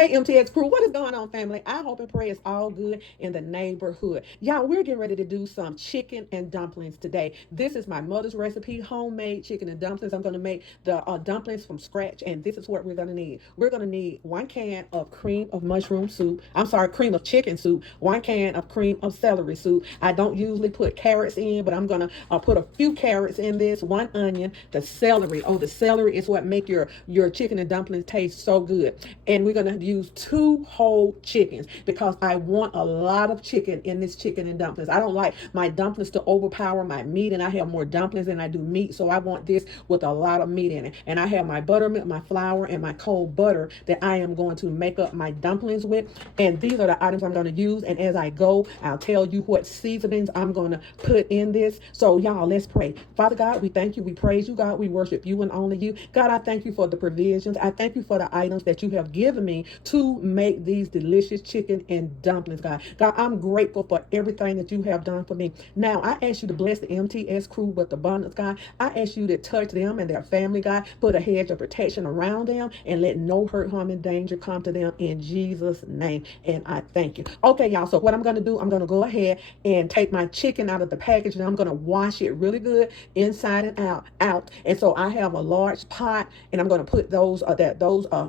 Hey, MTX crew, what is going on, family? I hope and pray it's all good in the neighborhood. Y'all, we're getting ready to do some chicken and dumplings today. This is my mother's recipe, homemade chicken and dumplings. I'm going to make the dumplings from scratch, and this is what we're going to need. We're going to need 1 can of cream of mushroom soup. I'm sorry, cream of chicken soup. 1 can of cream of celery soup. I don't usually put carrots in, but I'm going to put a few carrots in this. 1 onion, the celery. Oh, the celery is what make your chicken and dumplings taste so good. And we're going to use 2 whole chickens because I want a lot of chicken in this chicken and dumplings. I don't like my dumplings to overpower my meat, and I have more dumplings than I do meat, so I want this with a lot of meat in it. And I have my buttermilk, my flour, and my cold butter that I am going to make up my dumplings with. And these are the items I'm going to use. And as I go, I'll tell you what seasonings I'm going to put in this. So y'all, let's pray. Father God, we thank you. We praise you, God. We worship you and only you. God, I thank you for the provisions. I thank you for the items that you have given me to make these delicious chicken and dumplings, God. God, I'm grateful for everything that you have done for me. Now, I ask you to bless the MTS crew with abundance, God. I ask you to touch them and their family, God. Put a hedge of protection around them and let no hurt, harm, and danger come to them in Jesus' name. And I thank you. Okay, y'all. So what I'm going to do, I'm going to go ahead and take my chicken out of the package, and I'm going to wash it really good inside and out. And so I have a large pot, and I'm going to put those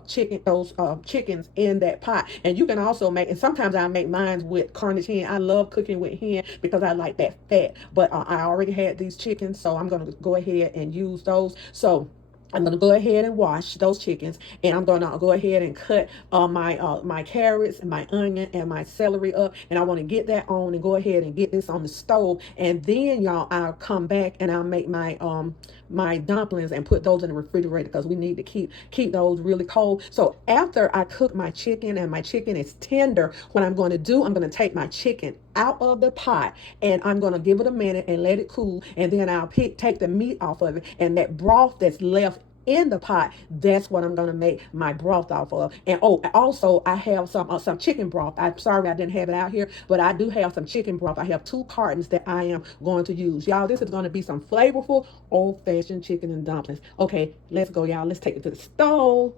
chickens in that pot. And you can also make, and sometimes I make mine with Cornish hen. I love cooking with hen because I like that fat. But I already had these chickens, so I'm going to go ahead and use those. So I'm going to go ahead and wash those chickens, and I'm going to go ahead and cut my carrots and my onion and my celery up, and I want to get that on and go ahead and get this on the stove. And then y'all, I'll come back and I'll make my dumplings and put those in the refrigerator because we need to keep those really cold. So after I cook my chicken and my chicken is tender, what I'm going to do, I'm going to take my chicken out of the pot, and I'm going to give it a minute and let it cool, and then I'll take the meat off of it, and that broth that's left in the pot, that's what I'm going to make my broth off of. And oh, also I have some chicken broth. I'm sorry I didn't have it out here, but I do have some chicken broth. I have 2 cartons that I am going to use. Y'all, this is going to be some flavorful old-fashioned chicken and dumplings. Okay, let's go, y'all. Let's take it to the stove.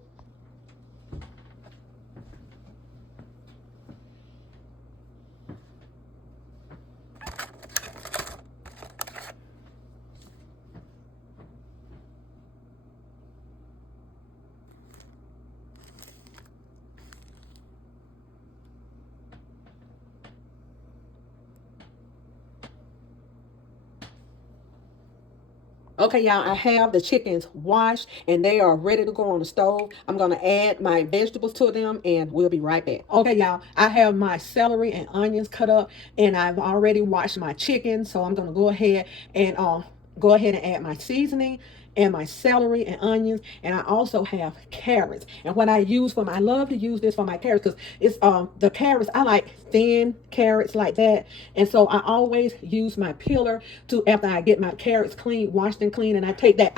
Okay, y'all, I have the chickens washed and they are ready to go on the stove. I'm going to add my vegetables to them and we'll be right back. Okay, y'all, I have my celery and onions cut up, and I've already washed my chicken. So I'm going to go ahead and add my seasoning and my celery and onions, and I also have carrots. And what I use for I love to use this for my carrots because it's the carrots, I like thin carrots like that. And so I always use my peeler to, after I get my carrots clean, washed and clean, and I take that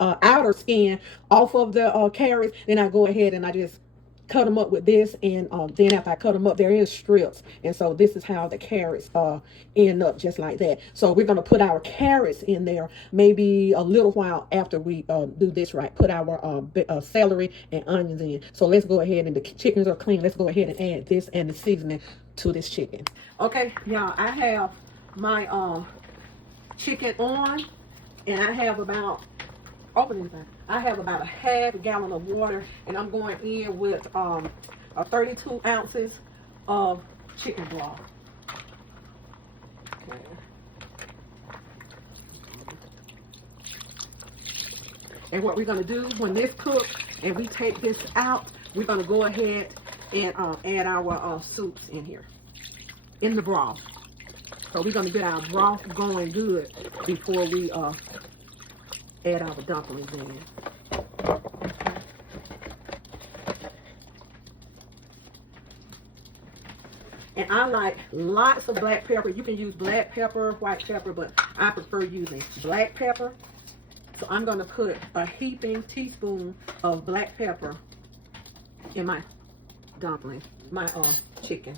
outer skin off of the carrots, then I go ahead and I just cut them up with this. And then after I cut them up, there is strips, and so this is how the carrots end up, just like that. So we're going to put our carrots in there maybe a little while after we do this, right? Put our celery and onions in. So let's go ahead, and the chickens are clean. Let's go ahead and add this and the seasoning to this chicken. Okay, y'all, I have my chicken on, and I have about, open anything. I have about a half gallon of water, and I'm going in with 32 ounces of chicken broth. Okay. And what we're going to do when this cooks and we take this out, we're going to go ahead and add our soups in here, in the broth. So we're going to get our broth going good before we add our dumplings in. And I like lots of black pepper. You can use black pepper, white pepper, but I prefer using black pepper. So I'm going to put a heaping teaspoon of black pepper in my dumplings, my chicken.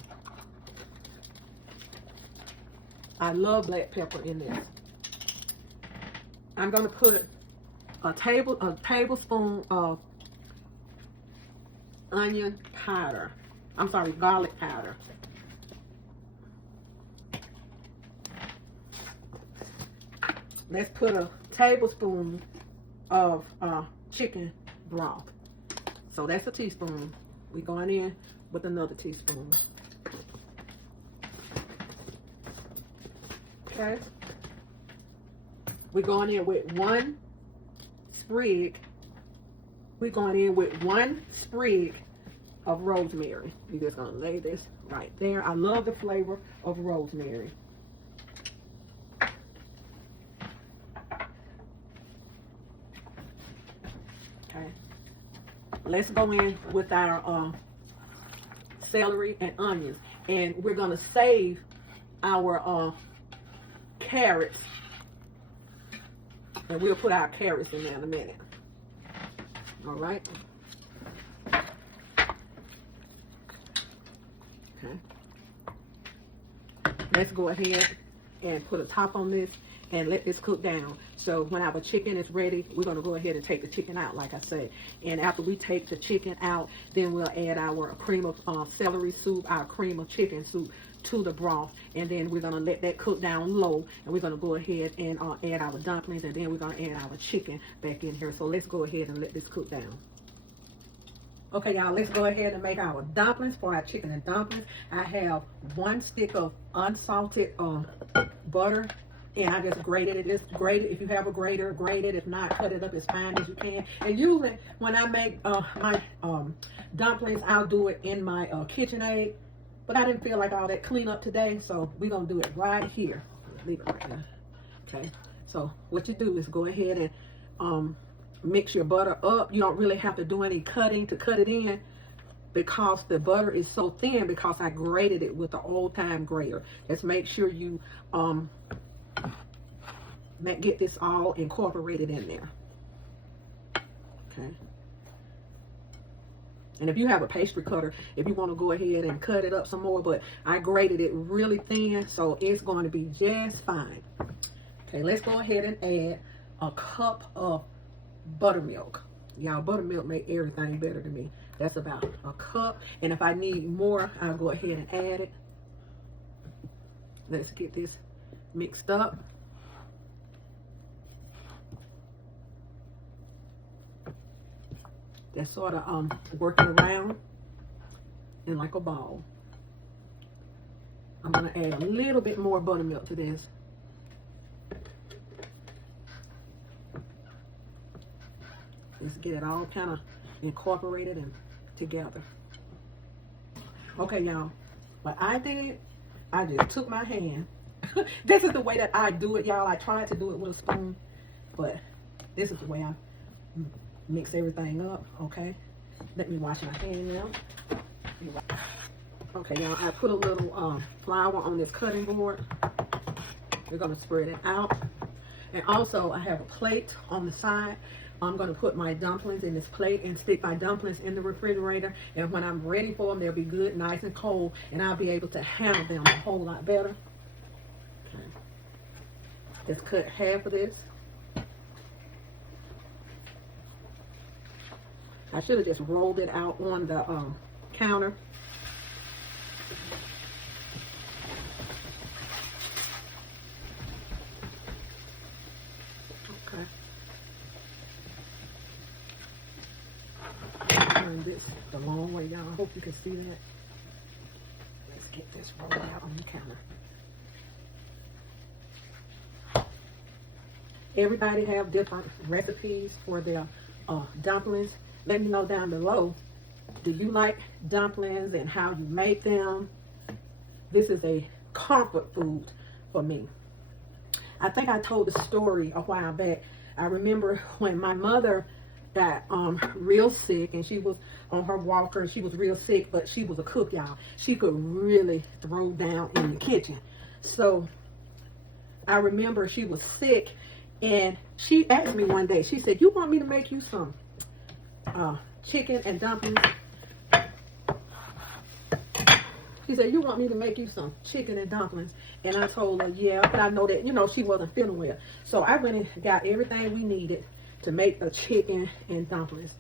I love black pepper in this. I'm going to put a tablespoon of onion powder. I'm sorry, garlic powder. Let's put a tablespoon of chicken broth. So that's a teaspoon. We're going in with another teaspoon. Okay. We're going in with one sprig. We're going in with one sprig of rosemary. You're just gonna lay this right there. I love the flavor of rosemary. Okay. Let's go in with our celery and onions, and we're gonna save our carrots, and we'll put our carrots in there in a minute. All right. Okay. Let's go ahead and put a top on this and let this cook down. So when our chicken is ready, we're going to go ahead and take the chicken out, like I said. And after we take the chicken out, then we'll add our cream of celery soup, our cream of chicken soup to the broth. And then we're going to let that cook down low. And we're going to go ahead and add our dumplings. And then we're going to add our chicken back in here. So let's go ahead and let this cook down. Okay, y'all, let's go ahead and make our dumplings for our chicken and dumplings. I have 1 stick of unsalted butter. And I just grated it. Let's grate it. If you have a grater, grate it. If not, cut it up as fine as you can. And usually, when I make my dumplings, I'll do it in my KitchenAid. But I didn't feel like all that cleanup today, so we're going to do it right here. Leave it right there. Okay. So what you do is go ahead and mix your butter up. You don't really have to do any cutting to cut it in, because the butter is so thin, because I grated it with the old-time grater. Just make sure you get this all incorporated in there. Okay. And if you have a pastry cutter, if you want to go ahead and cut it up some more, but I grated it really thin, so it's going to be just fine. Okay, let's go ahead and add a cup of buttermilk. Y'all, buttermilk make everything better to me. That's about a cup. And if I need more, I'll go ahead and add it. Let's get this mixed up. That's sort of working around in like a ball. I'm going to add a little bit more buttermilk to this. Let's get it all kind of incorporated and together. Okay, y'all. What I did, I just took my hand. This is the way that I do it, y'all. I tried to do it with a spoon, but this is the way I mix everything up. Okay, let me wash my hand now. Okay, y'all, I put a little flour on this cutting board. We're going to spread it out. And also, I have a plate on the side. I'm going to put my dumplings in this plate and stick my dumplings in the refrigerator. And when I'm ready for them, they'll be good, nice and cold, and I'll be able to handle them a whole lot better. Okay. Just cut half of this. I should have just rolled it out on the counter. Okay. Turn this the long way, y'all. I hope you can see that. Let's get this rolled out on the counter. Everybody have different recipes for their dumplings. Let me know down below, do you like dumplings and how you make them? This is a comfort food for me. I think I told the story a while back. I remember when my mother got real sick, and she was on her walker. She was real sick, but she was a cook, y'all. She could really throw down in the kitchen. So I remember she was sick, and she asked me one day, she said, "You want me to make you some chicken and dumplings?" She said, "You want me to make you some chicken and dumplings?" And I told her, yeah, but I know that, you know, she wasn't feeling well. So I went and got everything we needed to make the chicken and dumplings.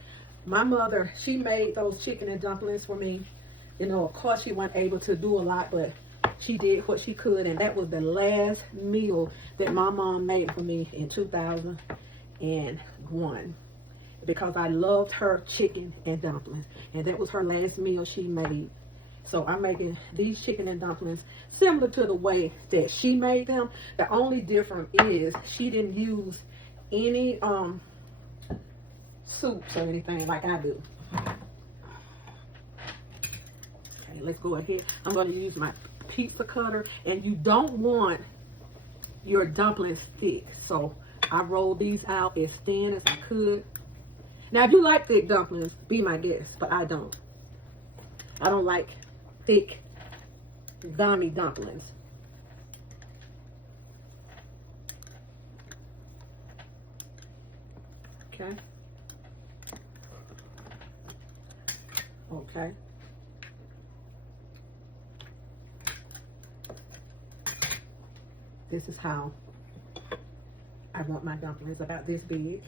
My mother, she made those chicken and dumplings for me. You know, of course she wasn't able to do a lot, but she did what she could, and that was the last meal that my mom made for me in 2001, because I loved her chicken and dumplings, and that was her last meal she made. So I'm making these chicken and dumplings similar to the way that she made them. The only difference is she didn't use any soups or anything like I do. Okay, let's go ahead. I'm going to use my pizza cutter, and you don't want your dumplings thick, so I rolled these out as thin as I could. Now, if you like thick dumplings, be my guest, but I don't. I don't like thick, gummy dumplings. Okay. Okay. This is how I want my dumplings, about this big.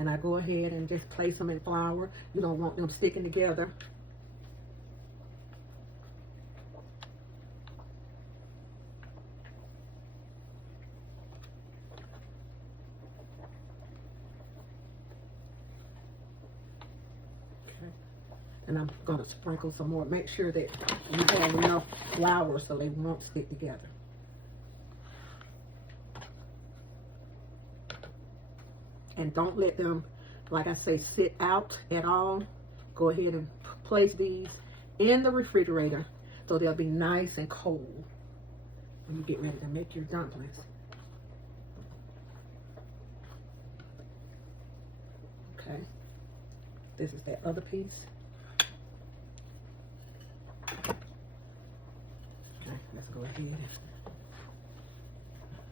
And I go ahead and just place them in flour. You don't want them sticking together. Okay. And I'm going to sprinkle some more. Make sure that you have enough flour so they won't stick together. And don't let them, like I say, sit out at all. Go ahead and place these in the refrigerator so they'll be nice and cold when you get ready to make your dumplings. Okay, this is that other piece. Okay, let's go ahead.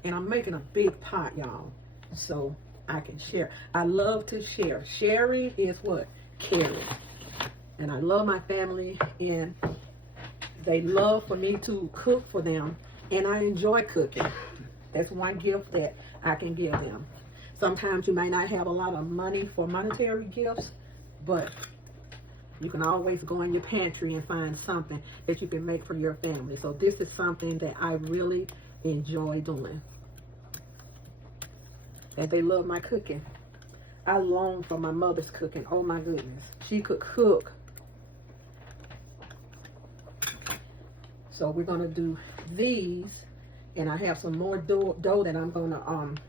And I'm making a big pot, y'all, so I can share. I love to share. Sharing is what? Caring. And I love my family, and they love for me to cook for them, and I enjoy cooking. That's one gift that I can give them. Sometimes you may not have a lot of money for monetary gifts, but you can always go in your pantry and find something that you can make for your family. So this is something that I really enjoy doing. And they love my cooking. I long for my mother's cooking. Oh my goodness. She could cook. So we're going to do these. And I have some more dough that I'm going to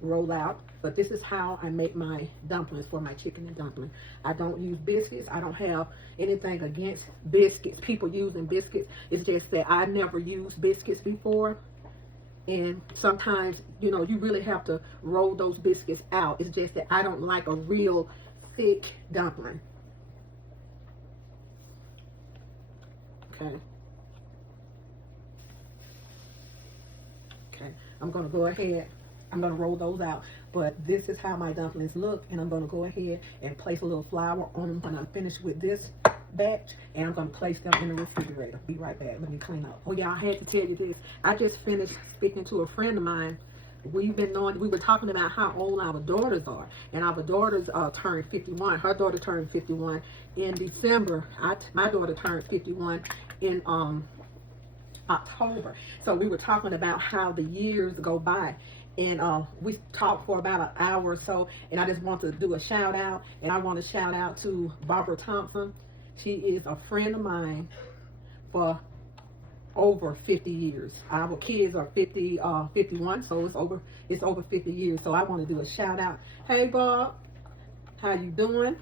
roll out. But this is how I make my dumplings for my chicken and dumpling. I don't use biscuits. I don't have anything against biscuits. People using biscuits. It's just that I never used biscuits before. And sometimes, you know, you really have to roll those biscuits out. It's just that I don't like a real thick dumpling. Okay. Okay. I'm going to go ahead. I'm going to roll those out. But this is how my dumplings look. And I'm going to go ahead and place a little flour on them when I'm finished with this batch, and I'm going to place them in the refrigerator. Be right back. Let me clean up. Oh yeah, I had to tell you this. I just finished speaking to a friend of mine. We were talking about how old our daughters are, and our daughters turned 51. Her daughter turned 51 in December. My daughter turned 51 in October. So we were talking about how the years go by. And we talked for about an hour or so, and I just want to do a shout out, and I want to shout out to Barbara Thompson. She is a friend of mine for over 50 years. Our kids are 51, so it's over 50 years. So I want to do a shout out. Hey Bob, how you doing?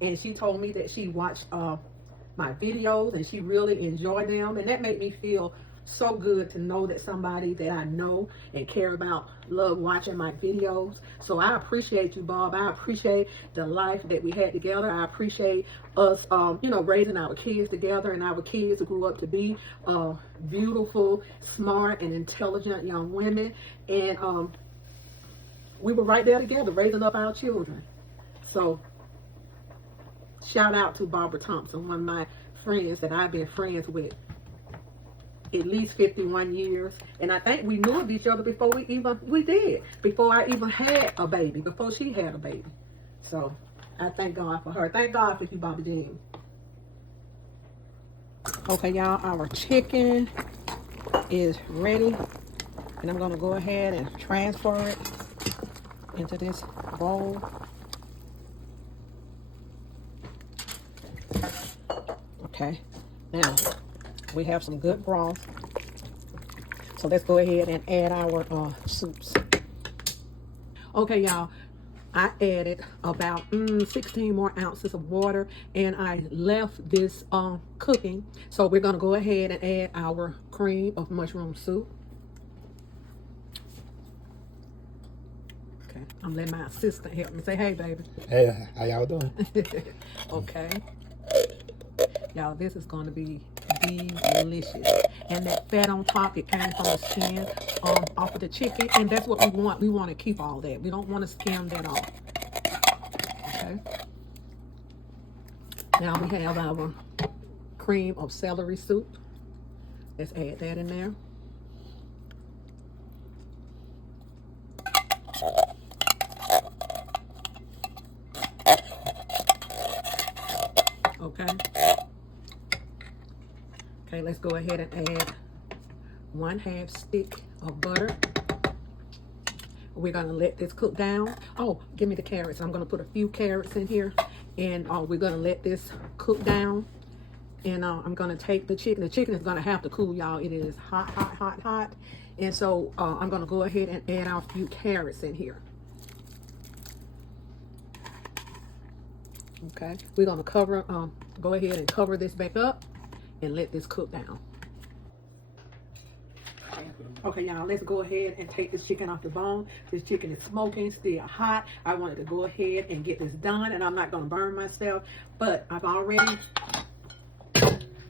And she told me that she watched my videos and she really enjoyed them, and that made me feel so good to know that somebody that I know and care about love watching my videos. So I appreciate you, Bob. I appreciate the life that we had together. I appreciate us, you know, raising our kids together, and our kids grew up to be beautiful, smart, and intelligent young women. And we were right there together, raising up our children. So shout out to Barbara Thompson, one of my friends that I've been friends with at least 51 years, and I think we knew of each other before before I even had a baby, before she had a baby. So I thank God for her. Thank God for you, Bobby Dean. Okay, y'all, our chicken is ready. And I'm going to go ahead and transfer it into this bowl. Okay, now we have some good broth. So let's go ahead and add our soups. Okay, y'all, I added about 16 more ounces of water, and I left this cooking. So we're going to go ahead and add our cream of mushroom soup. Okay, I'm letting my assistant help me. Say, hey, baby. Hey, how y'all doing? Okay. Y'all, this is going to be delicious. And that fat on top, it came from the skin off of the chicken. And that's what we want. We want to keep all that. We don't want to skim that off. Okay. Now we have our cream of celery soup. Let's add that in there. Okay. Okay, let's go ahead and add 1/2 stick of butter. We're gonna let this cook down. Oh, give me the carrots. I'm gonna put a few carrots in here, and we're gonna let this cook down. And I'm gonna take the chicken. The chicken is gonna have to cool, y'all. It is hot, hot, hot, hot. And so I'm gonna go ahead and add our few carrots in here. Okay, we're gonna cover, go ahead and cover this back up and let this cook down. Okay, y'all, let's go ahead and take this chicken off the bone. This chicken is smoking, still hot. I wanted to go ahead and get this done, and I'm not gonna burn myself, but I've already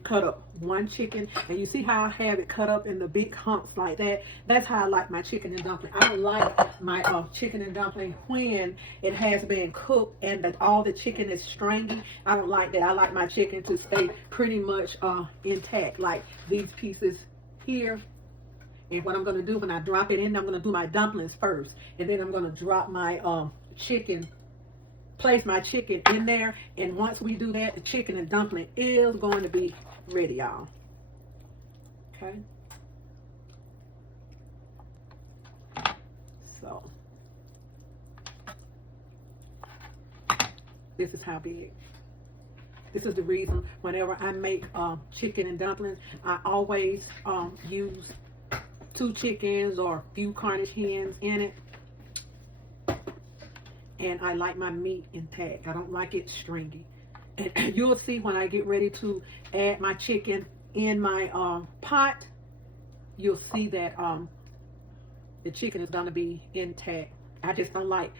cut up one chicken, and you see how I have it cut up in the big humps like that. That's how I like my chicken and dumpling. I don't like my chicken and dumpling when it has been cooked and that all the chicken is stringy. I don't like that. I like my chicken to stay pretty much intact, like these pieces here. And what I'm going to do when I drop it in, I'm going to do my dumplings first, and then I'm going to drop my chicken, place my chicken in there. And once we do that, the chicken and dumpling is going to be ready, y'all. Okay. So this is how big. This is the reason whenever I make chicken and dumplings, I always use 2 chickens or a few Cornish hens in it. And I like my meat intact. I don't like it stringy. And you'll see when I get ready to add my chicken in my pot, you'll see that the chicken is gonna be intact. I just don't like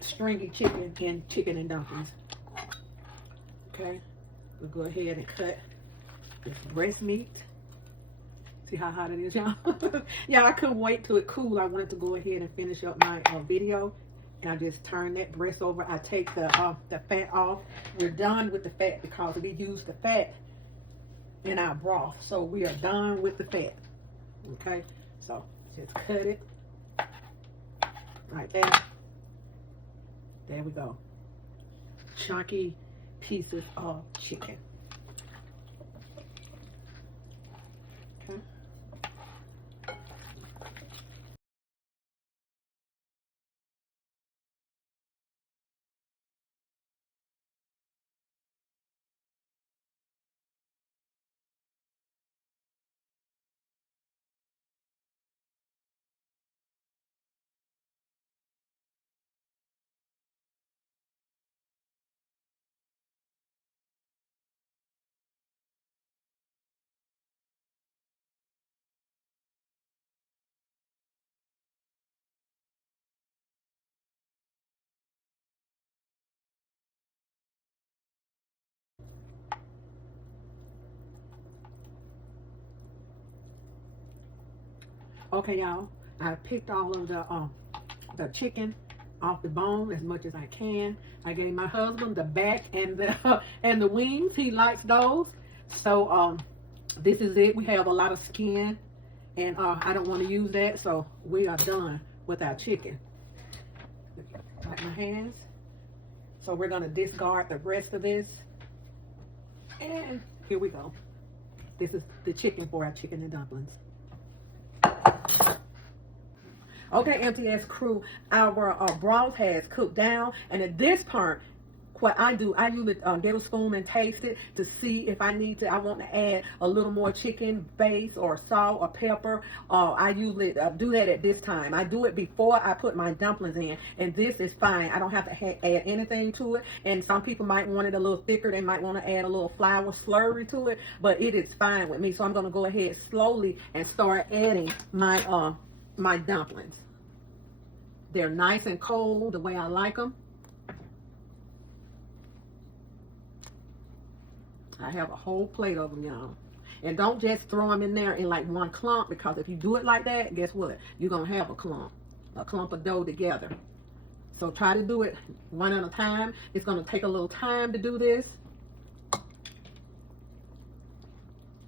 stringy chicken in chicken and dumplings. Okay, we'll go ahead and cut this breast meat. See how hot it is, y'all? Yeah, I couldn't wait till it cooled. I wanted to go ahead and finish up my video. And I just turn that breast over. I take the fat off. We're done with the fat because we use the fat in our broth. So we are done with the fat. Okay, so just cut it right there. There we go. Chunky pieces of chicken. Okay. Okay, y'all. I picked all of the chicken off the bone as much as I can. I gave my husband the back and the and the wings. He likes those. So this is it. We have a lot of skin, and I don't want to use that. So we are done with our chicken. Wipe my hands. So we're gonna discard the rest of this. And here we go. This is the chicken for our chicken and dumplings. Okay, MTS crew, our broth has cooked down, and at this part, what I do, I usually get a spoon and taste it to see if I need to. I want to add a little more chicken base or salt or pepper. I usually do that at this time. I do it before I put my dumplings in, and this is fine. I don't have to add anything to it. And some people might want it a little thicker. They might want to add a little flour slurry to it, but it is fine with me. So I'm going to go ahead slowly and start adding my my dumplings. They're nice and cold the way I like them. I have a whole plate of them, y'all. And don't just throw them in there in like one clump, because if you do it like that, guess what? You're going to have a clump of dough together. So try to do it one at a time. It's going to take a little time to do this.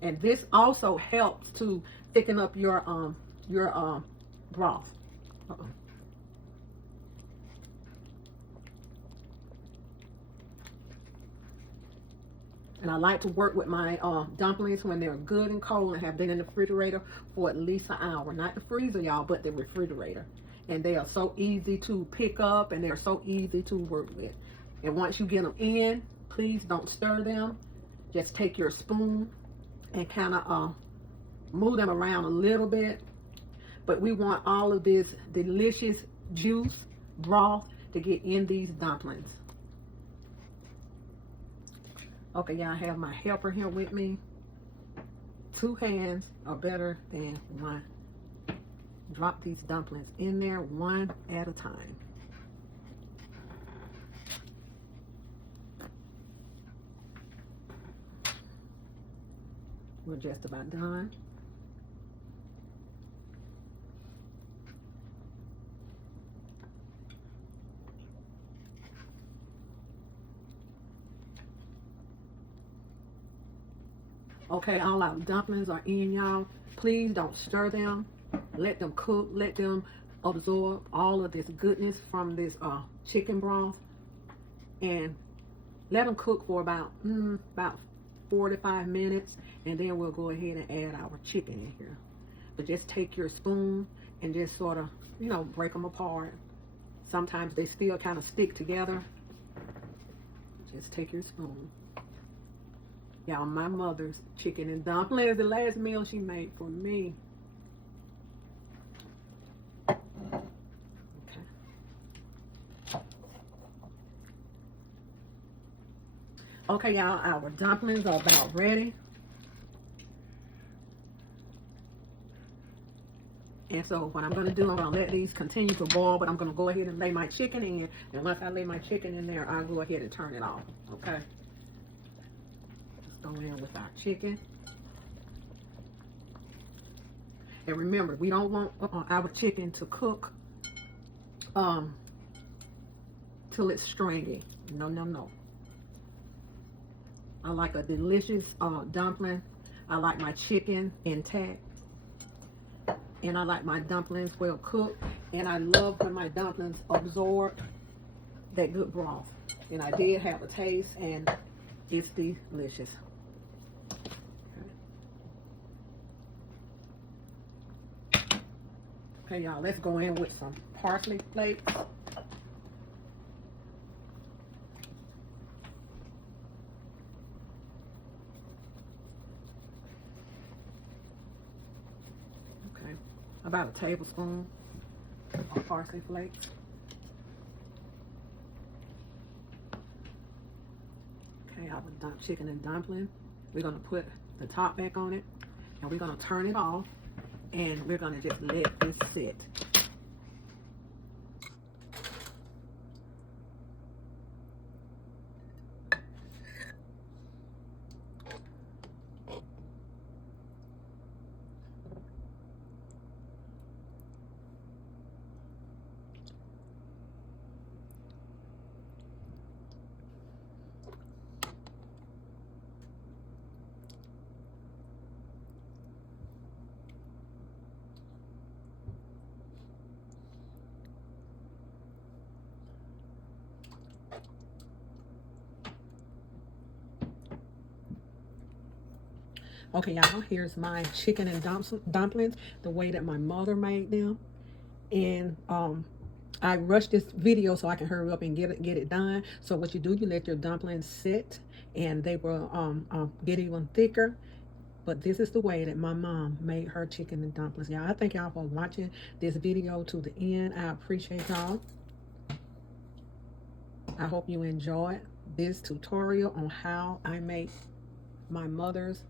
And this also helps to thicken up your broth. And I like to work with my dumplings when they're good and cold and have been in the refrigerator for at least an hour. Not the freezer, y'all, but the refrigerator. And they are so easy to pick up, and they're so easy to work with. And once you get them in, please don't stir them. Just take your spoon and kind of move them around a little bit. But we want all of this delicious juice, broth, to get in these dumplings. Okay, y'all, I have my helper here with me. 2 hands are better than 1. Drop these dumplings in there one at a time. We're just about done. Okay, all our dumplings are in, y'all. Please don't stir them. Let them cook. Let them absorb all of this goodness from this chicken broth. And let them cook for about 45 minutes. And then we'll go ahead and add our chicken in here. But just take your spoon and just sort of, you know, break them apart. Sometimes they still kind of stick together. Just take your spoon. Y'all, my mother's chicken and dumplings, the last meal she made for me. Okay. Okay, y'all, our dumplings are about ready. And so what I'm going to do, I'm going to let these continue to boil, but I'm going to go ahead and lay my chicken in. And once I lay my chicken in there, I'll go ahead and turn it off. Okay. Go in with our chicken. And remember, we don't want our chicken to cook till it's stringy. No, no, no. I like a delicious dumpling. I like my chicken intact. And I like my dumplings well cooked. And I love when my dumplings absorb that good broth. And I did have a taste, and it's delicious. Okay, y'all, let's go in with some parsley flakes. Okay, about a tablespoon of parsley flakes. Okay, our chicken and dumpling. We're going to put the top back on it, and we're going to turn it off. And we're going to just let this sit. Okay, y'all, here's my chicken and dumplings, the way that my mother made them. And I rushed this video so I can hurry up and get it done. So what you do, you let your dumplings sit, and they will get even thicker. But this is the way that my mom made her chicken and dumplings. Y'all, I thank y'all for watching this video to the end. I appreciate y'all. I hope you enjoyed this tutorial on how I make my mother's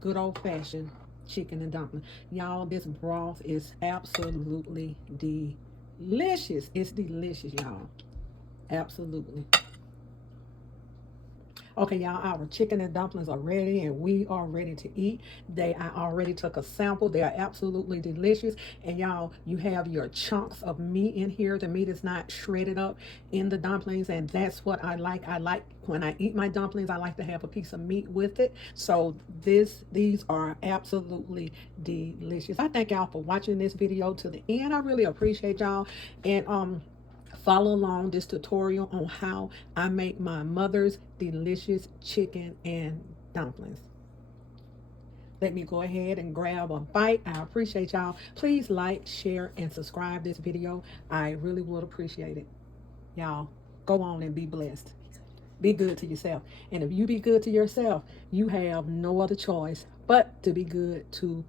good old-fashioned chicken and dumpling. Y'all, this broth is absolutely delicious. It's delicious, y'all. Absolutely. Okay, y'all, our chicken and dumplings are ready, and we are ready to eat. I already took a sample. They are absolutely delicious. And y'all, you have your chunks of meat in here. The meat is not shredded up in the dumplings, and that's what I like. I like when I eat my dumplings, I like to have a piece of meat with it. So these are absolutely delicious. I thank y'all for watching this video to the end. I really appreciate y'all. And follow along this tutorial on how I make my mother's delicious chicken and dumplings. Let me go ahead and grab a bite. I appreciate y'all. Please like, share, and subscribe this video. I really would appreciate it. Y'all, go on and be blessed. Be good to yourself. And if you be good to yourself, you have no other choice but to be good to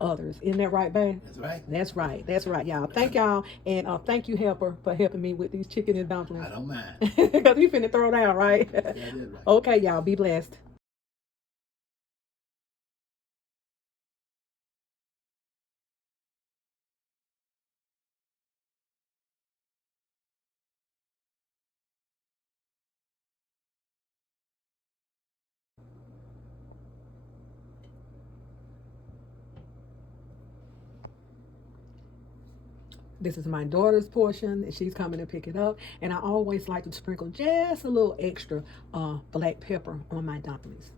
others. Isn't that right, babe? That's right. That's right. That's right, y'all. Thank y'all. And thank you, Helper, for helping me with these chicken and dumplings. I don't mind. Because you finna throw down, right? Yeah, that is right. Okay, y'all. Be blessed. This is my daughter's portion, and she's coming to pick it up. And I always like to sprinkle just a little extra black pepper on my dumplings.